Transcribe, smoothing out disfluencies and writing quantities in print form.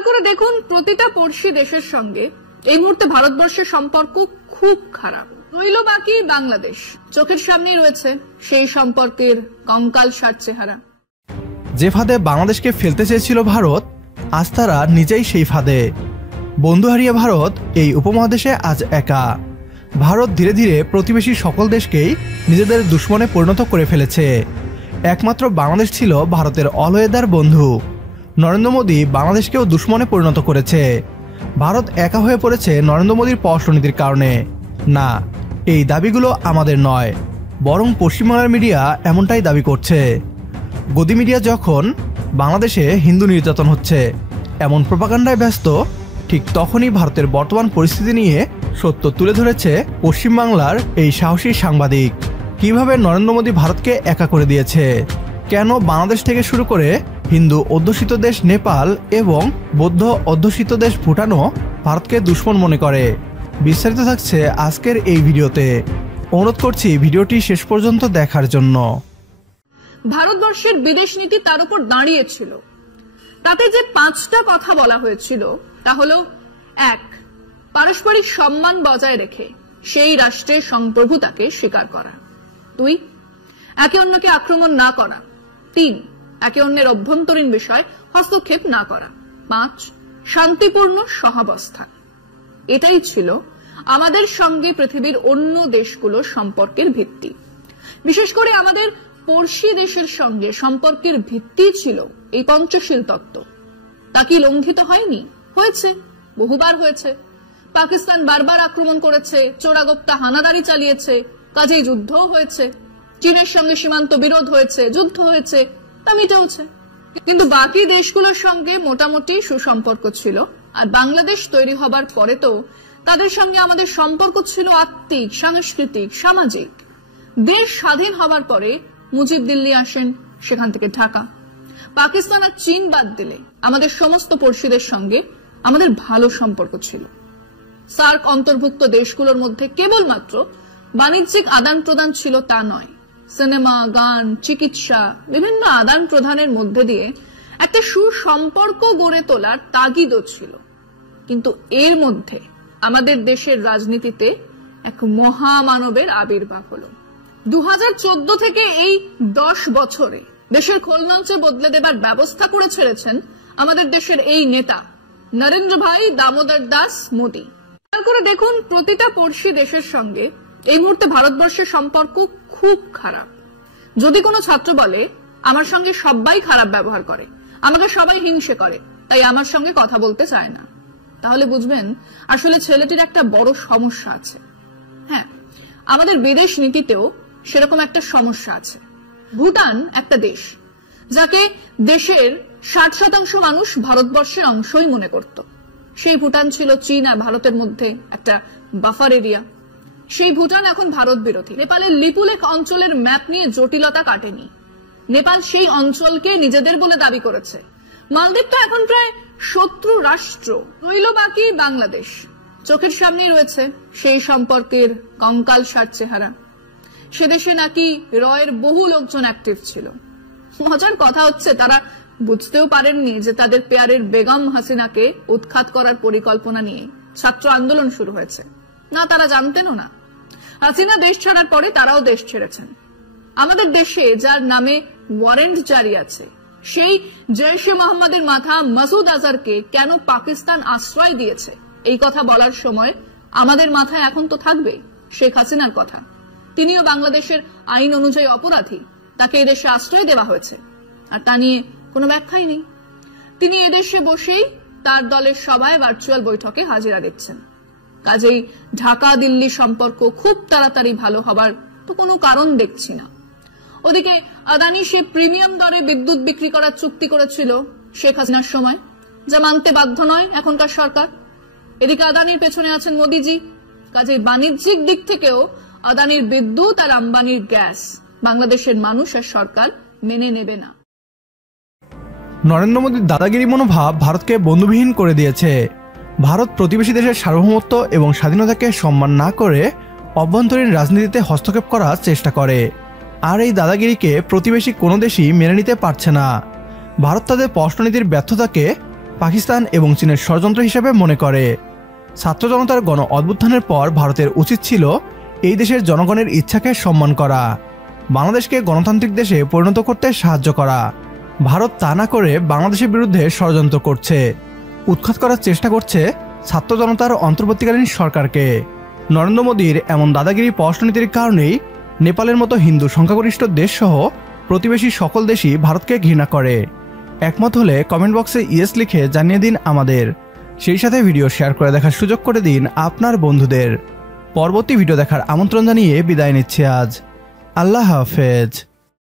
খেয়াল করে দেখুন, প্রতিটা পড়শি দেশের সঙ্গে এই মুহূর্তে ভারতবর্ষের সম্পর্ক খুব খারাপ। রইল বাকি বাংলাদেশ, চোখের সামনেই রয়েছে সেই সম্পর্কের কঙ্কালসার চেহারা। যে ফাঁদে বাংলাদেশকে ফেলতে চেয়েছিল ভারত, আজ তারা নিজেই সেই ফাঁদে। বন্ধু হারিয়ে ভারত এই উপমহাদেশে আজ একা। ভারত ধীরে ধীরে প্রতিবেশী সকল দেশকেই নিজেদের দুশ্মনে পরিণত করে ফেলেছে। একমাত্র বাংলাদেশ ছিল ভারতের অলওয়েদার বন্ধু। নরেন্দ্র মোদী বাংলাদেশকেও দুশ্মনে পরিণত করেছে। ভারত একা হয়ে পড়েছে নরেন্দ্র মোদীর পররাষ্ট্রনীতির কারণে। না, এই দাবিগুলো আমাদের নয়, বরং পশ্চিমবাংলার মিডিয়া এমনটাই দাবি করছে। গদি মিডিয়া যখন বাংলাদেশে হিন্দু নির্যাতন হচ্ছে এমন প্রোপাগান্ডায় ব্যস্ত, ঠিক তখনই ভারতের বর্তমান পরিস্থিতি নিয়ে সত্য তুলে ধরেছে পশ্চিমবাংলার এই সাহসী সাংবাদিক। কিভাবে নরেন্দ্র মোদী ভারতকে একা করে দিয়েছে, কেন বাংলাদেশ থেকে শুরু করে হিন্দু অধ্যুষিত দেশ নেপাল এবং বৌদ্ধ অধ্যুষিত দেশ ভুটানও ভারতকে দুশ্মন মনে করে। বিস্তারিত থাকছে আজকের এই ভিডিওতে। অনুরোধ করছি ভিডিওটি শেষ পর্যন্ত দেখার জন্য। ভারতবর্ষের বিদেশ নীতি তার উপর দাঁড়িয়েছিল। তাতে যে 5টা কথা বলা হয়েছিল তা হলো: 1, পারস্পরিক সম্মান বজায় রেখে সেই রাষ্ট্রের সম্প্রভুতাকে স্বীকার করা। 2, একে অন্যকে আক্রমণ না করা। 3, একে অন্যের অভ্যন্তরীণ বিষয় হস্তক্ষেপ না করা। 5, শান্তিপূর্ণ সহাবস্থান। এটাই ছিল আমাদের সঙ্গে পৃথিবীর অন্য দেশগুলোর সম্পর্কের ভিত্তি। বিশেষ করে আমাদের পড়শি দেশের সঙ্গে সম্পর্কের ভিত্তি ছিল এই পঞ্চশীল তত্ত্ব। তা কি লঙ্ঘিত হয়নি? হয়েছে, বহুবার হয়েছে। পাকিস্তান বারবার আক্রমণ করেছে, চোরাগোপ্তা হানাদারি চালিয়েছে, কাজেই যুদ্ধও হয়েছে। চীনের সঙ্গে সীমান্ত বিরোধ হয়েছে, যুদ্ধ হয়েছে, তা মিটেওছে। কিন্তু বাকি দেশগুলোর সঙ্গে মোটামুটি সুসম্পর্ক ছিল। আর বাংলাদেশ তৈরি হবার পরে তো তাদের সঙ্গে আমাদের সম্পর্ক ছিল আত্মিক, সাংস্কৃতিক, সামাজিক। দেশ স্বাধীন হবার পরে মুজিব দিল্লি আসেন, সেখান থেকে ঢাকা। পাকিস্তান আর চীন বাদ দিলে আমাদের সমস্ত পড়শিদের সঙ্গে আমাদের ভালো সম্পর্ক ছিল। সার্ক অন্তর্ভুক্ত দেশগুলোর মধ্যে কেবলমাত্র বাণিজ্যিক আদান প্রদান ছিল তা নয়, সিনেমা, গান, চিকিৎসা, বিভিন্ন আদান প্রদানের মধ্যে দিয়ে একটা সুসম্পর্ক গড়ে তোলার তাগিদও ছিল। কিন্তু এর মধ্যে আমাদের দেশের রাজনীতিতে এক মহামানবের আবির্ভাব হলো। 2014 থেকে এই 10 বছরে দেশের খোলমঞ্চে বদলে দেবার ব্যবস্থা করে ছেড়েছেন আমাদের দেশের এই নেতা নরেন্দ্র ভাই দামোদর দাস মোদী। খেয়াল করে দেখুন, প্রতিটা পড়শি দেশের সঙ্গে এই মুহূর্তে ভারতবর্ষের সম্পর্ক খুব খারাপ। যদি কোনো ছাত্র বলে আমার সঙ্গে সবাই খারাপ ব্যবহার করে, আমাকে সবাই হিংসে করে, তাই আমার সঙ্গে কথা বলতে চায় না, তাহলে বুঝবেন আসলে ছেলেটির একটা বড় সমস্যা আছে। হ্যাঁ, আমাদের বিদেশ নীতিতেও সেরকম একটা সমস্যা আছে। ভুটান একটা দেশ যাকে দেশের 60% মানুষ ভারতবর্ষের অংশই মনে করত। সেই ভুটান ছিল চীন আর ভারতের মধ্যে একটা বাফার এরিয়া। সেই ভুটান এখন ভারত বিরোধী। নেপালের লিপুলেখ অঞ্চলের ম্যাপ নিয়ে জটিলতা কাটেনি। নেপাল সেই অঞ্চলকে নিজেদের বলে দাবি করেছে। মালদ্বীপটা এখন প্রায় শত্রু রাষ্ট্র। রইল বাকি বাংলাদেশ, চোখের সামনেই রয়েছে সেই সম্পর্কের কঙ্কালসার চেহারা। সে দেশে নাকি রয়ের বহু লোকজন অ্যাক্টিভ ছিল। মজার কথা হচ্ছে, তারা বুঝতেও পারেননি যে তাদের পেয়ারের বেগম হাসিনাকে উৎখাত করার পরিকল্পনা নিয়ে ছাত্র আন্দোলন শুরু হয়েছে। না, তারা জানতেনও না। হাসিনা দেশ ছাড়ার পরে তারাও দেশ ছেড়েছেন। আমাদের দেশে যার নামে ওয়ারেন্ট জারি আছে, সেই জৈশে মোহাম্মদের মাথা মাসুদ আজহারকে কেন পাকিস্তান আশ্রয় দিয়েছে, এই কথা বলার সময় আমাদের মাথায় এখন তো থাকবে শেখ হাসিনার কথা। তিনিও বাংলাদেশের আইন অনুযায়ী অপরাধী, তাকে এদেশে আশ্রয় দেওয়া হয়েছে, আর তা নিয়ে কোনো ব্যাখ্যাই নেই। তিনি এদেশে বসেই তার দলের সভায় ভার্চুয়াল বৈঠকে হাজিরা দিচ্ছেন। কাজেই ঢাকা দিল্লি সম্পর্ক খুব তাড়াতাড়ি ভালো হবার তো কোনো কারণ দেখছি না। ওদিকে আদানি সেই প্রিমিয়াম দরে বিদ্যুৎ বিক্রি করার চুক্তি করেছিল শেখ হাসিনার সময়, যা মানতে বাধ্য নয় এখনকার সরকার। এদিকে আদানির পেছনে আছেন মোদীজি। কাজেই বাণিজ্যিক দিক থেকেও আদানির বিদ্যুৎ আর আম্বানির গ্যাস বাংলাদেশের মানুষ আর সরকার মেনে নেবে না। নরেন্দ্র মোদীর দাদাগিরি মনোভাব ভারতকে বন্ধুবিহীন করে দিয়েছে। ভারত প্রতিবেশী দেশের সার্বভৌমত্ব এবং স্বাধীনতাকে সম্মান না করে অভ্যন্তরীণ রাজনীতিতে হস্তক্ষেপ করার চেষ্টা করে। আর এই দাদাগিরিকে প্রতিবেশী কোনো দেশই মেনে নিতে পারছে না। ভারত তাদের পররাষ্ট্রনীতির ব্যর্থতাকে পাকিস্তান এবং চীনের ষড়যন্ত্র হিসেবে মনে করে। ছাত্র জনতার গণ অভ্যুত্থানের পর ভারতের উচিত ছিল এই দেশের জনগণের ইচ্ছাকে সম্মান করা, বাংলাদেশকে গণতান্ত্রিক দেশে পরিণত করতে সাহায্য করা। ভারত তা না করে বাংলাদেশের বিরুদ্ধে ষড়যন্ত্র করছে, উৎখাত করার চেষ্টা করছে ছাত্র জনতার অন্তর্বর্তীকালীন সরকারকে। নরেন্দ্র মোদীর এমন দাদাগিরি পররাষ্ট্রনীতির কারণেই নেপালের মতো হিন্দু সংখ্যাগরিষ্ঠ দেশসহ প্রতিবেশী সকল দেশই ভারতকে ঘৃণা করে। একমত হলে কমেন্ট বক্সে ইয়েস লিখে জানিয়ে দিন আমাদের। সেই সাথে ভিডিও শেয়ার করে দেখার সুযোগ করে দিন আপনার বন্ধুদের। পরবর্তী ভিডিও দেখার আমন্ত্রণ জানিয়ে বিদায় নিচ্ছি আজ। আল্লাহ হাফেজ।